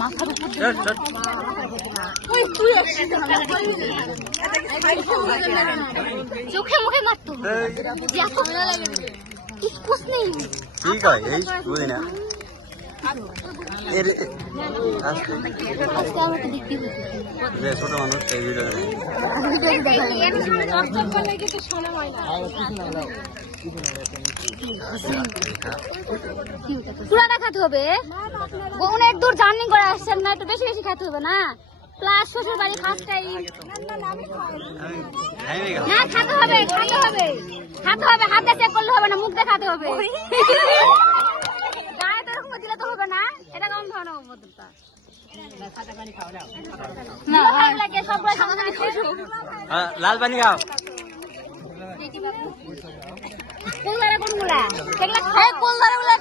মাথার উপর চোখে মুখে মারতো ঠিক হয় এই বুঝি না ছোট মানুষ পুরাটা খেতে হবে। অনেক দূর জার্নি করে আসছেন না, একটু বেশি বেশি খেতে হবে না। প্লাস শ্বশুর বাড়ি ফার্স্ট টাইম না, খেতে হবে খেতে হবে খেতে হবে। হাত দিয়ে চেক করলে হবে না, মুখ দিয়ে খেতে হবে। গায়ে তো এরকম দিলে তো হবে না, এটা কেমন ধরনের অবস্থা? লাল পানি খাও। কোন কোনগুলা